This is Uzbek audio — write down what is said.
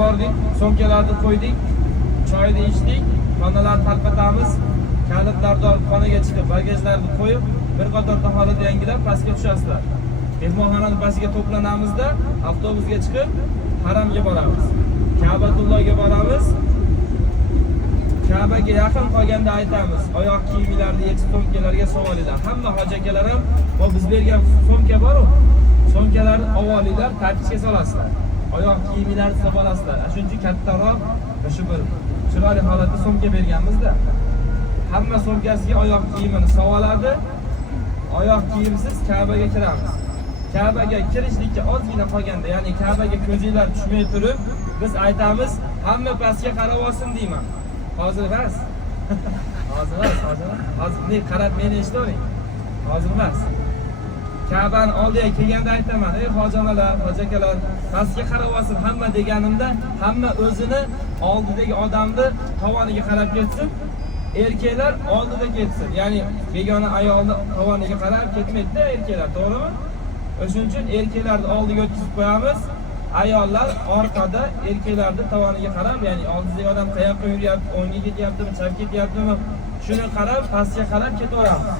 Bordik, so'mkalarni qo'ydik, choyni ichdik, xonalarni tarqatamiz, kalitlarni olib xonaga chiqib, bagajlarni qo'yib, bir qator holatda yangilab pastga tushasizlar. Mehmonxonaning pastiga to'planamizda, avtobusga chiqib, haramga boramiz. Ka'batullohga boramiz. Ka'baga yaqin qolganda aytamiz, oyoq kiyimlarni yechib so'mkalarga so'raydilar. Hamma hoji akalar ham va biz bergan so'mka bor-ku, so'mkalarni avvalinglar tartibga solasizlar. Oyoq kiyimlarni solib olasizlar. Shuncha kattaroq va shu bir chiroyli holatda so'mka berganmizda. Hamma so'mkasiga oyoq kiyimini solib oladi. Oyoq kiyimsiz Ka'baga kiramiz. Ka'baga kirishlikka ozgina qolganda, ya'ni Ka'baga ko'zinglar tushmay turib, biz aytamiz, hamma pastga qarab olsin deyman. Hozir emas. Hozir ne qarab meni eshitavering. Hozir emas. Ka'bani oldiga kelganda aytaman, ey hojonalar, hojakalar, pastga qarab olsin hamma deganimda, hamma o'zini oldidagi odamni tovoniga qarab ketsin. Erkaklar oldida ketsin. Ya'ni begona ayolni tovoniga qarab ketmaydi-da erkaklar, to'g'rimi? O'shuning uchun erkaklarni oldiga o'tkazib qo'yamiz. Ayollar orqada erkaklarni tovoniga qarab, ya'ni oldidagi odam qayoqqa yuryapti, o'ngga ketyaptimi, chapga ketyaptimi, shuni qarab, pastga qarab ketaveramiz.